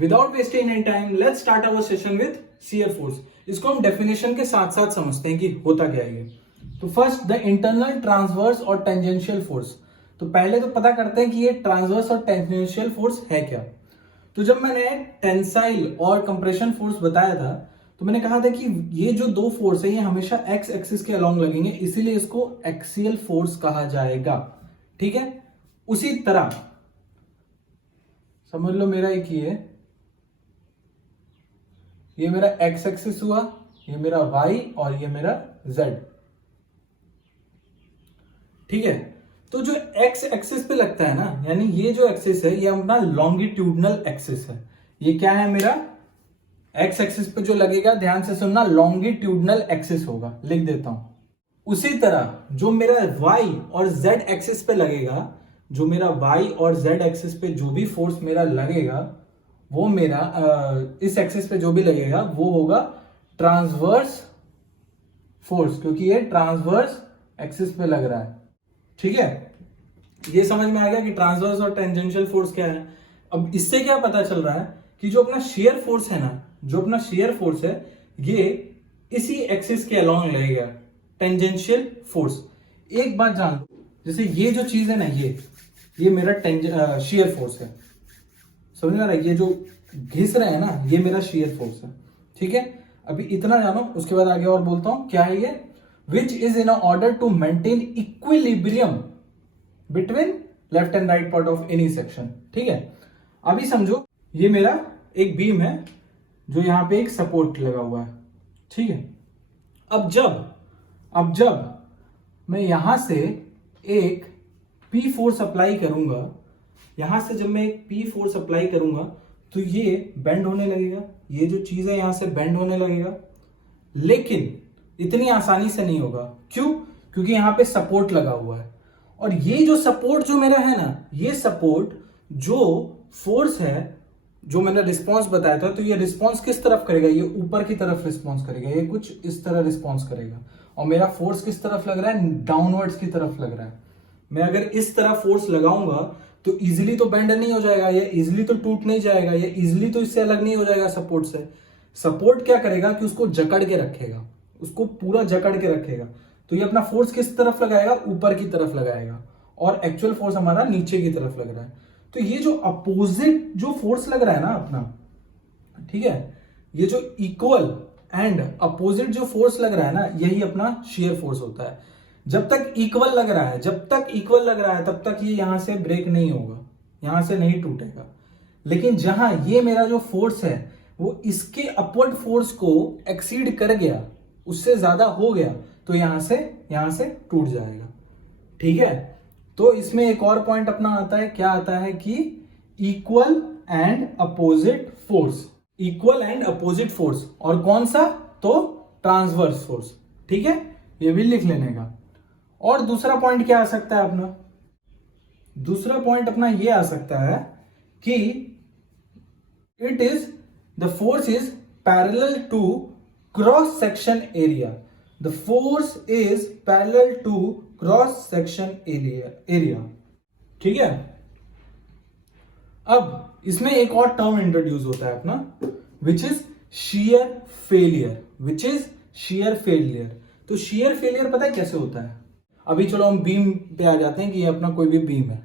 Without wasting any time let's start our session with shear force. इसको हम definition के साथ साथ समझते हैं कि होता क्या है ये। तो फर्स्ट द इंटरनल ट्रांसवर्स और टेंजेंशियल फोर्स। तो पहले तो पता करते हैं कि ये ट्रांसवर्स और टेंजेंशियल फोर्स है क्या। तो जब मैंने टेंसाइल और कंप्रेशन फोर्स बताया था तो मैंने कहा था कि ये जो दो फोर्स है ये हमेशा एक्स एक्सिस के अलोंग लगेंगे, इसीलिए इसको एक्सियल फोर्स कहा जाएगा। ठीक है, उसी तरह समझ लो मेरा एक ये मेरा एक्स एक्सिस हुआ, ये मेरा वाई और ये मेरा जेड। ठीक है, तो जो एक्स एक्सिस पे लगता है ना, यानी ये जो एक्सिस है ये अपना लॉन्गिट्यूडनल एक्सिस है। ये क्या है मेरा एक्स एक्सिस पे जो लगेगा, ध्यान से सुनना, लॉन्गिट्यूडनल एक्सिस होगा, लिख देता हूं। उसी तरह जो मेरा वाई और जेड एक्सिस पे लगेगा, जो मेरा वाई और जेड एक्सिस पे जो भी फोर्स मेरा लगेगा वो मेरा इस एक्सिस पे जो भी लगेगा वो होगा ट्रांसवर्स फोर्स, क्योंकि ये ट्रांसवर्स एक्सिस पे लग रहा है। ठीक है, ये समझ में आ गया कि ट्रांसवर्स और टेंजेंशियल फोर्स क्या है। अब इससे क्या पता चल रहा है कि जो अपना शेयर फोर्स है ना, जो अपना शेयर फोर्स है ये इसी एक्सिस के अलोंग लगेगा, टेंजेंशियल फोर्स। एक बात जान लो, जैसे ये जो चीज है ना, ये मेरा शेयर फोर्स है, समझ में आ रहा है, ये जो घिस रहे हैं ना ये मेरा शेयर फोर्स है। ठीक है, अभी इतना जानो, उसके बाद आगे और बोलता हूं क्या है ये। Which is in order to maintain equilibrium between left and right part of any section. ठीक है, अभी समझो ये मेरा एक बीम है जो यहां पे एक सपोर्ट लगा हुआ है। ठीक है, अब जब मैं यहां से एक P फोर्स अप्लाई करूंगा, यहां से जब मैं एक P फोर्स अप्लाई करूंगा तो ये बेंड होने लगेगा, ये जो चीज है यहां से बेंड होने लगेगा, लेकिन इतनी आसानी से नहीं होगा। क्यों? क्योंकि यहां पे सपोर्ट लगा हुआ है, और ये जो सपोर्ट जो मेरा है ना, ये सपोर्ट जो फोर्स है, जो मैंने रिस्पॉन्स बताया था, तो ये रिस्पॉन्स किस तरफ करेगा, ये ऊपर की तरफ रिस्पॉन्स करेगा, ये कुछ इस तरह रिस्पॉन्स करेगा। और मेरा फोर्स किस तरफ लग रहा है, डाउनवर्ड्स की तरफ लग रहा है। मैं अगर इस तरह फोर्स लगाऊंगा तो इजिली तो बेंड नहीं हो जाएगा, ये इजिली तो टूट नहीं जाएगा, ये इजिली तो इससे अलग नहीं हो जाएगा सपोर्ट से। सपोर्ट क्या करेगा कि उसको जकड़ के रखेगा, उसको पूरा जकड़ के रखेगा। तो ये अपना फोर्स किस तरफ लगाएगा, ऊपर की तरफ लगाएगा, और एक्चुअल फोर्स हमारा नीचे की तरफ लग रहा है। तो ये जो अपोजिट जो फोर्स लग रहा है ना अपना, ठीक है, ये जो इक्वल एंड अपोजिट जो फोर्स लग रहा है ना, यही अपना शेयर फोर्स होता है। जब तक इक्वल लग रहा है तब तक ये यहां से ब्रेक नहीं होगा, यहां से नहीं टूटेगा। लेकिन जहां ये मेरा जो फोर्स है वो इसके अपवर्ड फोर्स को एक्सीड कर गया, उससे ज्यादा हो गया, तो यहां से टूट जाएगा। ठीक है, तो इसमें एक और पॉइंट अपना आता है, क्या आता है कि equal and opposite force, equal and opposite force, और कौन सा, तो ट्रांसवर्स फोर्स। ठीक है, ये भी लिख लेने का। और दूसरा पॉइंट क्या आ सकता है अपना, दूसरा पॉइंट अपना ये आ सकता है कि it is the force is parallel to cross section area, the force is parallel to cross section area. ठीक है, अब इसमें एक और टर्म इंट्रोड्यूस होता है अपना, विच इज शियर फेलियर। तो शियर फेलियर पता है कैसे होता है। अभी चलो हम बीम पे आ जाते हैं कि ये अपना कोई भी बीम है।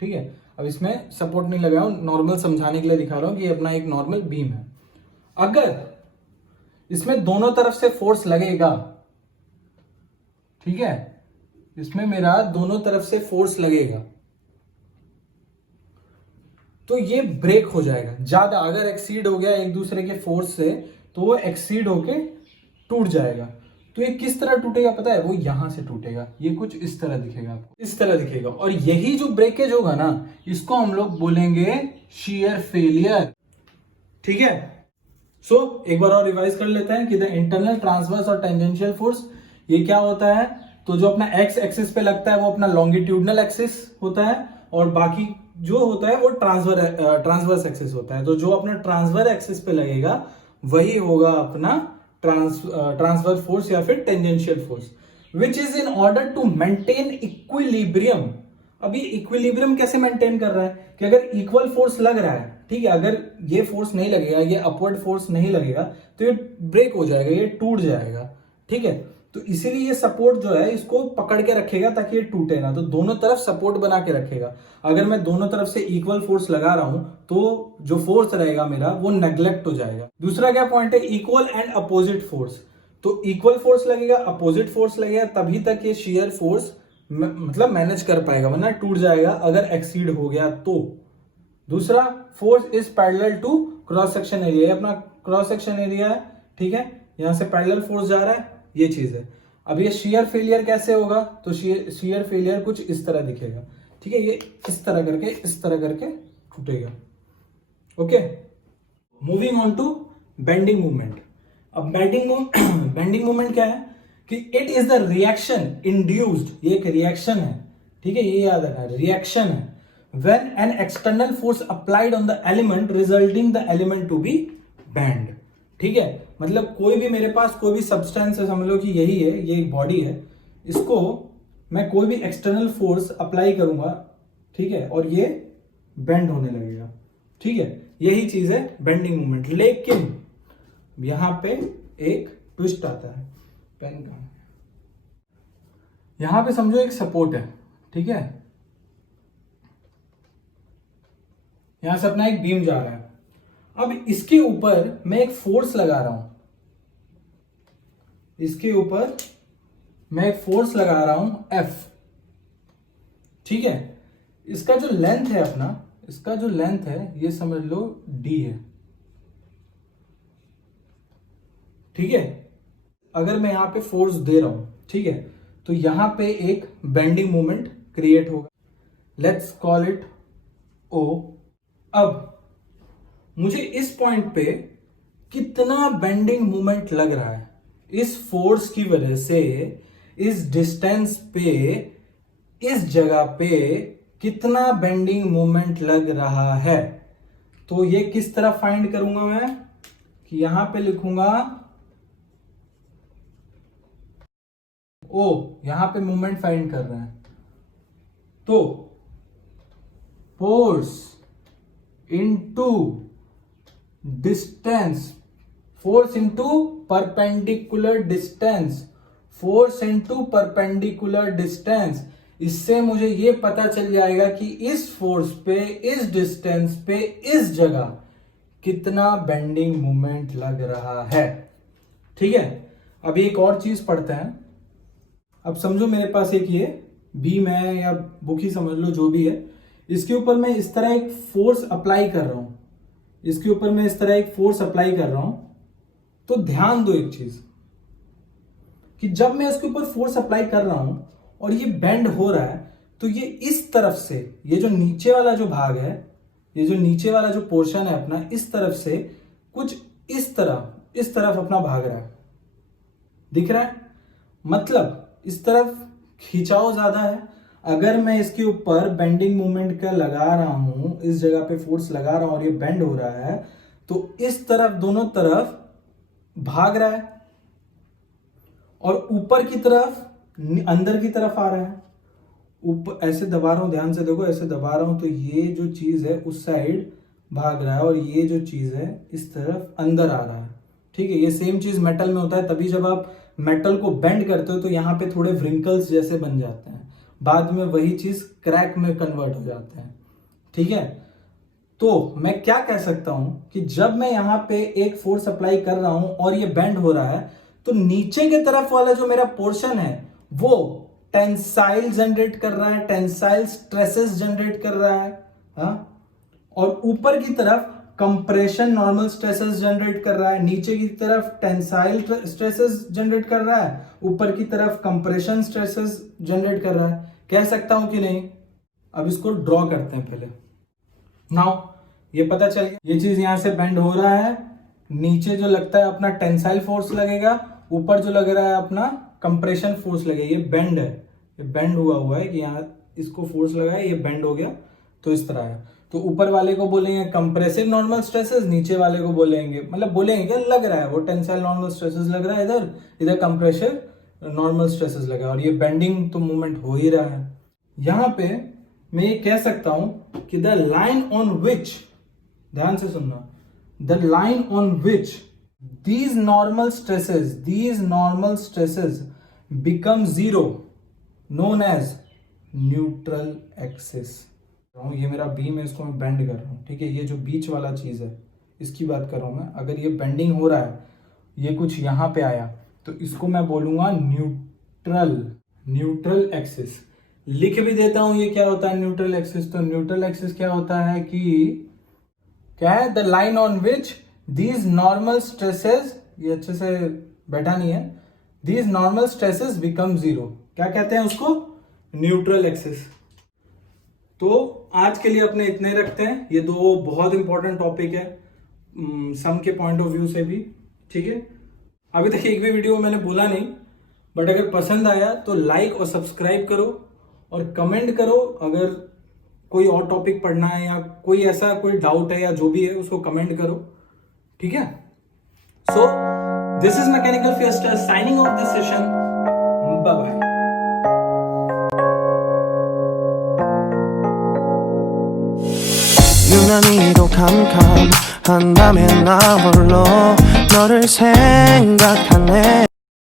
ठीक है, अब इसमें सपोर्ट नहीं लगाया हूं, नॉर्मल समझाने के लिए दिखा रहा हूं कि ये अपना एक नॉर्मल बीम है। अगर इसमें दोनों तरफ से फोर्स लगेगा, ठीक है, इसमें मेरा दोनों तरफ से फोर्स लगेगा तो ये ब्रेक हो जाएगा। ज्यादा अगर एक्सीड हो गया एक दूसरे के फोर्स से तो वो एक्सीड होके टूट जाएगा। तो ये किस तरह टूटेगा पता है, वो यहां से टूटेगा, ये कुछ इस तरह दिखेगा आपको, इस तरह दिखेगा। और यही जो ब्रेकेज होगा ना, इसको हम लोग बोलेंगे शियर फेलियर। ठीक है, सो एक बार और रिवाइज कर लेते हैं कि द इंटरनल ट्रांसवर्स और टेंजेंशियल फोर्स ये क्या होता है। तो जो अपना एक्स एक्सिस पे लगता है वो अपना लॉन्गिट्यूडनल एक्सिस होता है, और बाकी जो होता है वो ट्रांसवर्स एक्सिस होता है। तो जो अपना ट्रांसवर्स एक्सिस पे लगेगा वही होगा अपना ट्रांसवर्स फोर्स या फिर tangential force, which is in order to maintain equilibrium अब ये इक्विलिब्रियम कैसे मेंटेन कर रहा है कि अगर इक्वल फोर्स लग रहा है, ठीक है, अगर ये फोर्स नहीं लगेगा, ये अपवर्ड फोर्स नहीं लगेगा तो ये ब्रेक हो जाएगा, ये टूट जाएगा, ठीक है। तो इसीलिए ये सपोर्ट जो है इसको पकड़ के रखेगा ताकि ये टूटे ना, तो दोनों तरफ सपोर्ट बना के रखेगा। अगर मैं दोनों तरफ से इक्वल फोर्स लगा रहा हूं तो जो फोर्स रहेगा मेरा वो नेग्लेक्ट हो जाएगा। दूसरा क्या पॉइंट है, इक्वल एंड अपोजिट फोर्स। तो इक्वल फोर्स लगेगा, अपोजिट फोर्स लगेगा, तभी तक ये शियर फोर्स मतलब मैनेज कर पाएगा, वरना टूट जाएगा अगर एक्सीड हो गया तो। दूसरा, force is parallel to cross section area, अपना क्रॉस सेक्शन एरिया है, ठीक है, यहां से पैरेलल फोर्स जा रहा है, ये चीज है। अब ये शियर फेलियर कैसे होगा, तो शियर फेलियर कुछ इस तरह दिखेगा, ठीक है, ये इस तरह करके टूटेगा। Okay, moving on to bending movement. अब बेंडिंग मूवमेंट क्या है कि it is the reaction induced, ये एक रिएक्शन है, ठीक है, ये याद रखना, रिएक्शन है when an external force applied on the element resulting the element to be bend, ठीक है। मतलब कोई भी मेरे पास कोई भी सब्सटेंस है, समझ लो कि यही है, ये एक बॉडी है, इसको मैं कोई भी एक्सटर्नल फोर्स अप्लाई करूंगा, ठीक है, और ये बेंड होने लगेगा, ठीक है, यही चीज है बेंडिंग मूवमेंट। लेकिन यहां पे एक ट्विस्ट आता है, पेन का, यहां पे समझो एक सपोर्ट है, ठीक है, यहां से अपना एक बीम जा रहा है, अब इसके ऊपर मैं एक फोर्स लगा रहा हूं, इसके ऊपर मैं एक फोर्स लगा रहा हूं F, ठीक है, इसका जो लेंथ है अपना, इसका जो लेंथ है ये समझ लो D है, ठीक है। अगर मैं यहां पे फोर्स दे रहा हूं, ठीक है, तो यहां पे एक बेंडिंग मोमेंट क्रिएट होगा, लेट्स कॉल इट O। अब मुझे इस पॉइंट पे कितना बेंडिंग मोमेंट लग रहा है, इस फोर्स की वजह से, इस डिस्टेंस पे, इस जगह पे कितना बेंडिंग मोमेंट लग रहा है, तो ये किस तरह फाइंड करूंगा मैं कि यहां पे लिखूंगा ओ, यहां पे मोमेंट फाइंड कर रहे हैं, तो force into distance, force into perpendicular distance, force into perpendicular distance, इससे मुझे यह पता चल जाएगा कि इस फोर्स पे, इस डिस्टेंस पे, इस जगह कितना बेंडिंग मोमेंट लग रहा है, ठीक है। अब एक और चीज पढ़ते हैं। अब समझो मेरे पास एक ये बीम है या बुक ही समझ लो, जो भी है, इसके ऊपर मैं इस तरह एक फोर्स अप्लाई कर रहा हूं, इसके ऊपर मैं इस तरह एक फोर्स अप्लाई कर रहा हूं, तो ध्यान दो एक चीज कि जब मैं इसके ऊपर फोर्स अप्लाई कर रहा हूं और ये बेंड हो रहा है, तो ये इस तरफ से, ये जो नीचे वाला जो भाग है, ये जो नीचे वाला जो पोर्शन है अपना, इस तरफ से कुछ इस तरफ अपना भाग रहा है, दिख रहा है, मतलब इस तरफ खिंचाव ज्यादा है। अगर मैं इसके ऊपर बेंडिंग मोमेंट का लगा रहा हूं, इस जगह पे फोर्स लगा रहा हूं और ये बेंड हो रहा है, तो इस तरफ दोनों तरफ भाग रहा है और ऊपर की तरफ, अंदर की तरफ आ रहा है, ऊपर ऐसे दबा रहा हूं, ध्यान से देखो, ऐसे दबा रहा हूं तो ये जो चीज है उस साइड भाग रहा है और ये जो चीज है इस तरफ अंदर आ रहा है, ठीक है। ये सेम चीज मेटल में होता है, तभी जब आप मेटल को बेंड करते हो तो यहां पे थोड़े व्रिंकल्स जैसे बन जाते हैं, बाद में वही चीज क्रैक में कन्वर्ट हो जाता है, ठीक है। तो मैं क्या कह सकता हूं कि जब मैं यहां पे एक फोर्स अप्लाई कर रहा हूं और ये बेंड हो रहा है, तो नीचे के तरफ वाला जो मेरा पोर्शन है वो टेंसाइल जनरेट कर रहा है, टेंसाइल स्ट्रेसेस जनरेट कर रहा है, हाँ? और ऊपर की तरफ कंप्रेशन नॉर्मल स्ट्रेसेस जनरेट कर रहा है, नीचे की तरफ टेंसाइल स्ट्रेसेस जनरेट कर रहा है, ऊपर की तरफ कंप्रेशन स्ट्रेसेस जनरेट कर रहा है। कह सकता हूं कि नहीं? अब इसको ड्रॉ करते हैं पहले। नाउ ये पता चल गया, ये चीज यहां से बेंड हो रहा है, नीचे जो लगता है अपना टेंसाइल फोर्स लगेगा, ऊपर जो लग रहा है अपना कंप्रेशन फोर्स लगेगा। ये बेंड है, ये बेंड हुआ है कि यहाँ इसको फोर्स लगा है, ये बेंड हो गया, तो इस तरह है। तो ऊपर वाले को बोलेंगे कंप्रेसिव नॉर्मल स्ट्रेसेस, नीचे वाले को बोलेंगे, मतलब बोलेंगे क्या लग रहा है, वो टेंसाइल नॉर्मल स्ट्रेसेस लग रहा है, इधर कंप्रेसिव नॉर्मल स्ट्रेसेस लगा है, और ये बेंडिंग तो मूवमेंट हो ही रहा है। यहाँ पे मैं ये कह सकता हूं कि द लाइन ऑन विच, ध्यान से सुनना, the line on which these normal stresses become zero known as neutral axis। ये मेरा बीम है, इसको मैं बेंड कर रहा हूं, ठीक है। ये जो बीच वाला चीज है इसकी बात कर रहा हूं मैं। अगर ये बेंडिंग हो रहा है, ये कुछ यहां पे आया, तो इसको मैं बोलूंगा न्यूट्रल एक्सिस। लिख भी देता हूं ये क्या होता है न्यूट्रल एक्सिस। तो न्यूट्रल एक्सिस क्या होता है कि क्या है, the line on which these normal stresses, ये अच्छे से बैठा नहीं है, these normal stresses become zero. क्या कहते हैं उसको, न्यूट्रल एक्सिस। तो आज के लिए अपने इतने रखते हैं। ये दो बहुत इंपॉर्टेंट टॉपिक है सम के पॉइंट ऑफ व्यू से भी, ठीक है। अभी तक एक भी वीडियो मैंने बोला नहीं, बट अगर पसंद आया तो लाइक और सब्सक्राइब करो और कमेंट करो। अगर कोई और टॉपिक पढ़ना है या कोई ऐसा कोई डाउट है या जो भी है उसको कमेंट करो, ठीक है। So this is mechanical fiesta signing off this session. Bye bye. 유난히도 캄캄한 밤에 나 홀로 너를 생각하네.